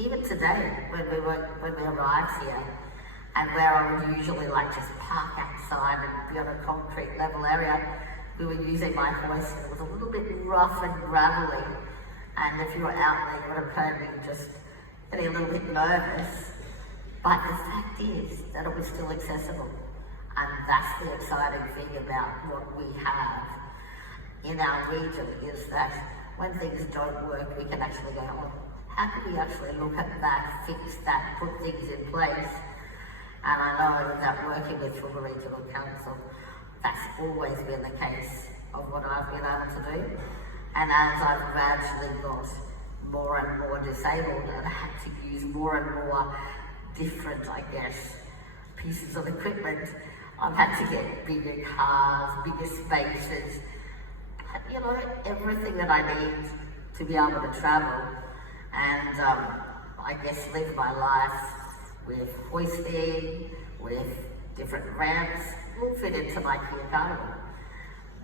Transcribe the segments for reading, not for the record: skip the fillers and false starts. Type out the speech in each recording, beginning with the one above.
even today, when we arrived here, and where I would usually like just park outside and be on a concrete level area, we were using my voice. It was a little bit rough and gravelly, and if you were out there, you would have heard me just getting a little bit nervous. But the fact is that it was still accessible, and that's the exciting thing about what we have in our region, is that when things don't work, we can actually go, oh, how can we actually look at that, fix that, put things in place? And I know that working with the Regional Council, that's always been the case of what I've been able to do. And as I've gradually got more and more disabled and had to use more and more different, I guess, pieces of equipment, I've had to get bigger cars, bigger spaces, you know, everything that I need to be able to travel and I guess live my life with hoisting, with different ramps, all fit into my Kia Carnival.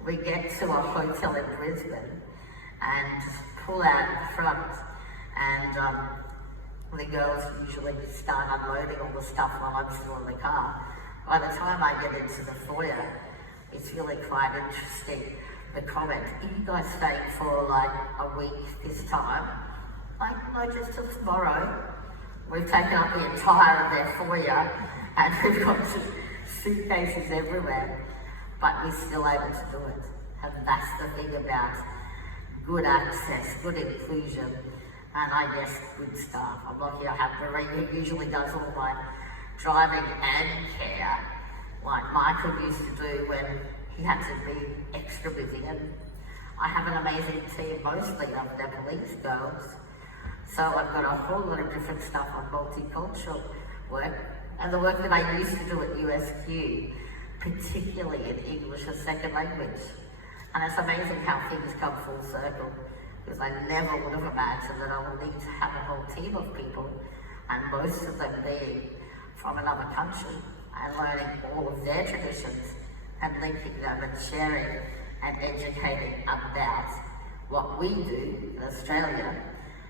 We get to a hotel in Brisbane and pull out in front, and the girls usually start unloading all the stuff while I'm still in the car. By the time I get into the foyer, it's really quite interesting. The comment, are you guys staying for like a week this time? Like, no, just till tomorrow. We've taken up the entire of their foyer and we've got suitcases everywhere, but we're still able to do it. And that's the thing about good access, good inclusion, and I guess good staff. I'm lucky I have Marie, who usually does all my driving and care, like Michael used to do when he had to be extra busy. And I have an amazing team, mostly of Nepalese girls. So I've got a whole lot of different stuff on multicultural work, and the work that I used to do at USQ, particularly in English as second language. And it's amazing how things come full circle, because I never would have imagined that I would need to have a whole team of people, and most of them being from another country, and learning all of their traditions, and linking them and sharing and educating about what we do in Australia.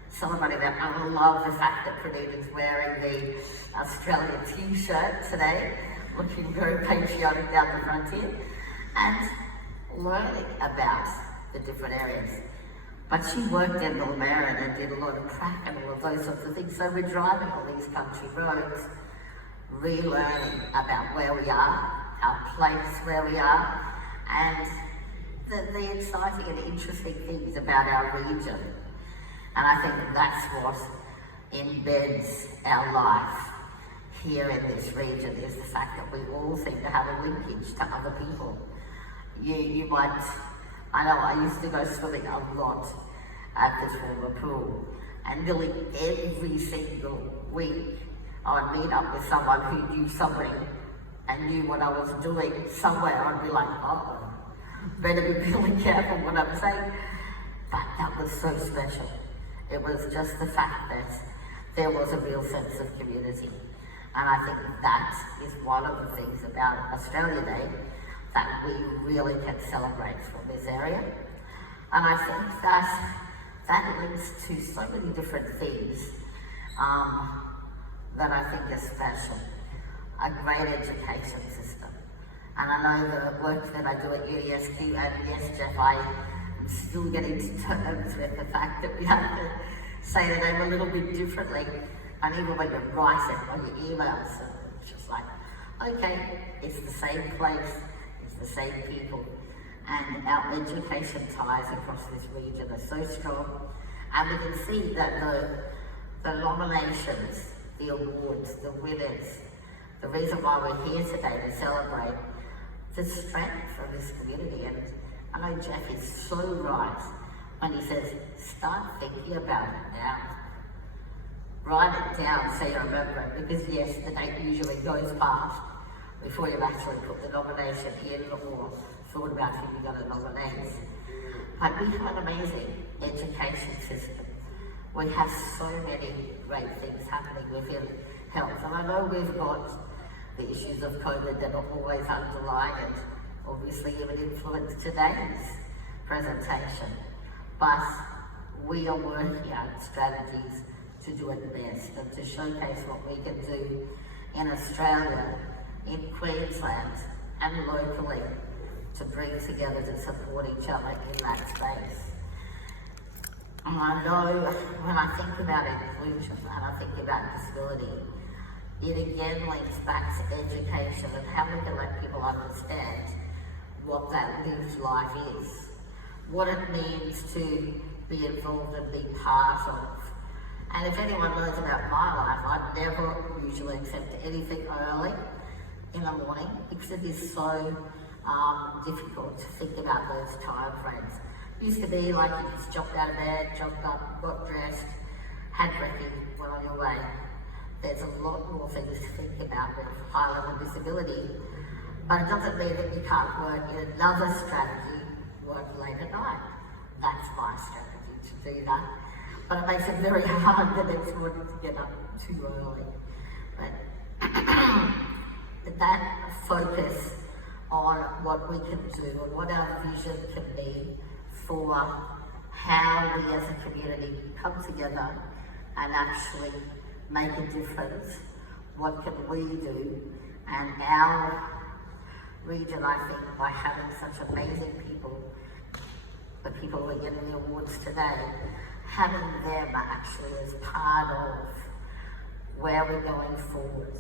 Celebrating that. I love the fact that Pranita's wearing the Australian t-shirt today, looking very patriotic down the front here, and learning about the different areas. But she worked in Mulmerran and did a lot of crack and all of those sorts of things. So we're driving on these country roads, relearning about where we are, our place where we are, and the exciting and interesting things about our region. And I think that's what embeds our life here in this region, is the fact that we all seem to have a linkage to other people. You might, I know I used to go swimming a lot at this former pool, and nearly every single week I would meet up with someone who knew something and knew what I was doing somewhere. I'd be like, oh, better be really careful what I'm saying. But that was so special. It was just the fact that there was a real sense of community. And I think that is one of the things about Australia Day that we really can celebrate from this area. And I think that links to so many different things that I think are special. A great education system. And I know the work that I do at USQ, and yes, Jeff, I am still getting to terms with the fact that we have to say the name a little bit differently. And even when you write it on your emails, it's just like, okay, it's the same place, it's the same people. And our education ties across this region are so strong. And we can see that the nominations, the awards, the winners, the reason why we're here today to celebrate the strength of this community. And I know Jeff is so right when he says, start thinking about it now. Write it down so you remember it, because yes, the date usually goes past before you've actually put the nomination in or thought about who you're going to nominate. But we have an amazing education system. We have so many great things happening within health. And I know we've got the issues of COVID that are always underlying and obviously even influence today's presentation. But we are working out strategies to do it best and to showcase what we can do in Australia, in Queensland and locally to bring together to support each other in that space. And I know when I think about inclusion and I think about disability, it again links back to education and how we can let people understand what that lived life is, what it means to be involved and be part of. And if anyone knows about my life, I never usually accept anything early in the morning because it is so difficult to think about those time frames. It used to be like you just jumped out of bed, jumped up, got dressed, had brekkie, went on your way. There's a lot more things to think about with high level disability, but it doesn't mean that you can't work in another strategy, work late at night. That's my strategy to do that. But it makes it very hard the next morning to get up too early. But that focus on what we can do and what our vision can be for how we as a community come together and actually make a difference. What can we do? And our region, I think, by having such amazing people, the people who are getting the awards today, having them actually as part of where we're going forward.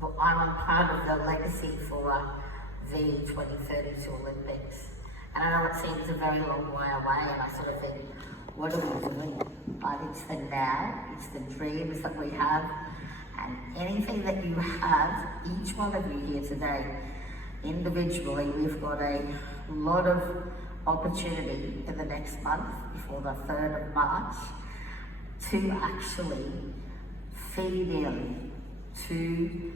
Well, I'm part of the legacy for the 2032 Olympics. And I know it seems a very long way away, and I sort of think, what are we doing? It's the now, it's the dreams that we have, and anything that you have, each one of you here today, individually, we've got a lot of opportunity in the next month, before the 3rd of March, to actually feed in to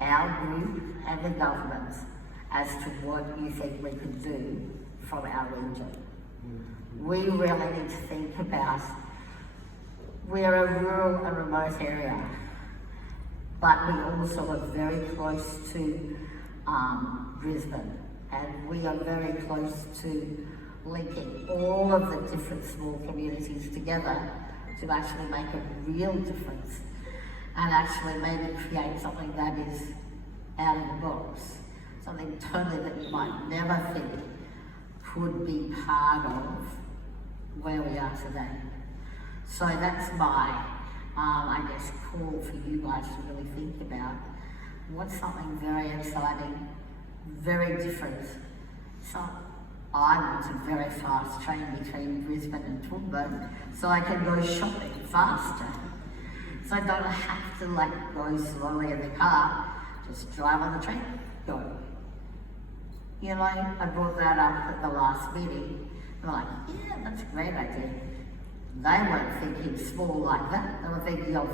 our group and the government as to what you think we can do from our region. We really need to think about, we're a rural and remote area, but we also are very close to Brisbane, and we are very close to linking all of the different small communities together to actually make a real difference and actually maybe create something that is out of the box, something totally that you might never think could be part of where we are today. So that's my, I guess, call for you guys to really think about what's something very exciting, very different. So I want a very fast train between Brisbane and Toowoomba so I can go shopping faster. So I don't have to go slowly in the car, just drive on the train, go. You know, I brought that up at the last meeting. They're like, yeah, that's a great idea. They weren't thinking small like that. They were thinking of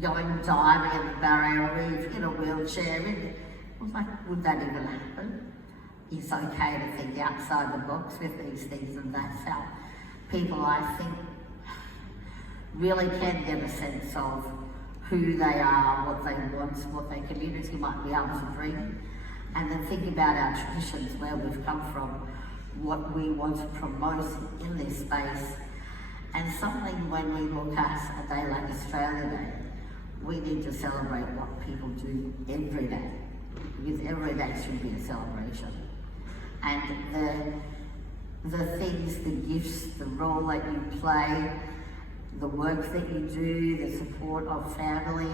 going diving in the barrier reef in a wheelchair. I was like, would that even happen? It's okay to think outside the box with these things, and that's how people, I think, really can get a sense of who they are, what they want, what their community might be able to bring, and then think about our traditions, where we've come from, what we want to promote in this space. And something when we look at a day like Australia Day, we need to celebrate what people do every day, because every day should be a celebration. And the things, the gifts, the role that you play, the work that you do, the support of family,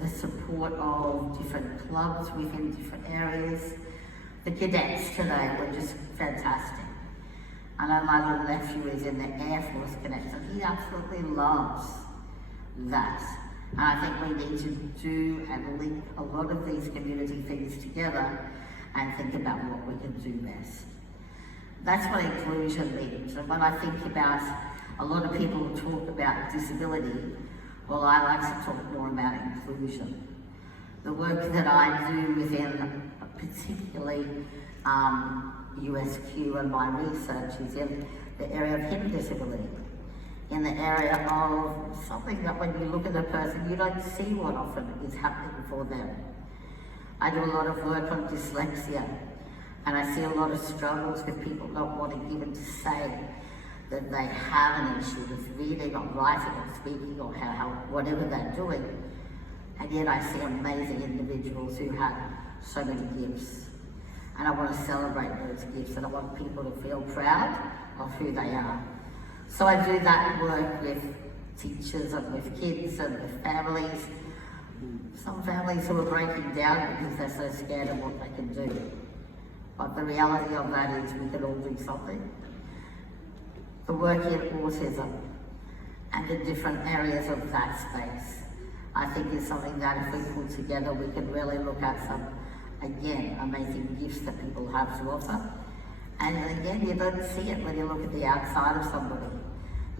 the support of different clubs within different areas. The cadets today were just fantastic. I know my little nephew is in the Air Force Cadets, and he absolutely loves that. And I think we need to do and link a lot of these community things together and think about what we can do best. That's what inclusion means. And when I think about, a lot of people talk about disability, well, I like to talk more about inclusion. The work that I do within particularly USQ and my research is in the area of hidden disability, in the area of something that when you look at a person, you don't see what often is happening for them. I do a lot of work on dyslexia, and I see a lot of struggles with people not wanting even to say that they have an issue with reading or writing or speaking or how whatever they're doing. And yet I see amazing individuals who have so many gifts. And I want to celebrate those gifts, and I want people to feel proud of who they are. So I do that work with teachers and with kids and with families. Some families who are breaking down because they're so scared of what they can do. But the reality of that is we can all do something. The work in autism and the different areas of that space, I think is something that if we pull together, we can really look at some, again, amazing gifts that people have to offer. And again, you don't see it when you look at the outside of somebody.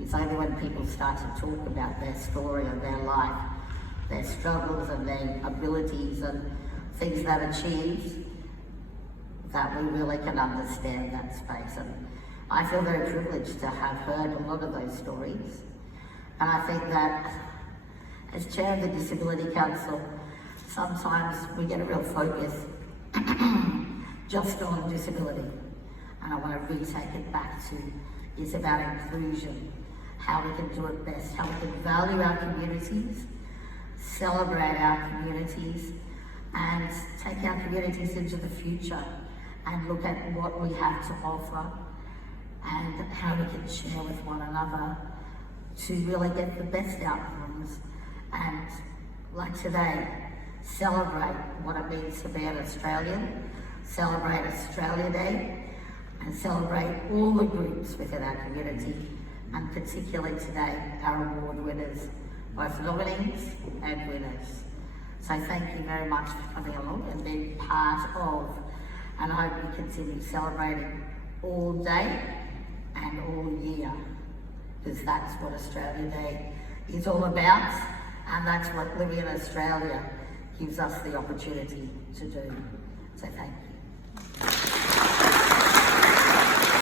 It's only when people start to talk about their story and their life, their struggles and their abilities and things they've achieved, that we really can understand that space. And I feel very privileged to have heard a lot of those stories. And I think that as chair of the Disability Council, sometimes we get a real focus just on disability. And I want to retake it back to, it's about inclusion, how we can do it best, how we can value our communities, celebrate our communities, and take our communities into the future and look at what we have to offer and how we can share with one another to really get the best outcomes. And like today, celebrate what it means to be an Australian, celebrate Australia Day, and celebrate all the groups within our community, and particularly today, our award winners, both nominees and winners. So thank you very much for coming along and being part of, and I hope we continue celebrating all day and all year, because that's what Australia Day is all about, and that's what living in Australia gives us the opportunity to do. So thank you.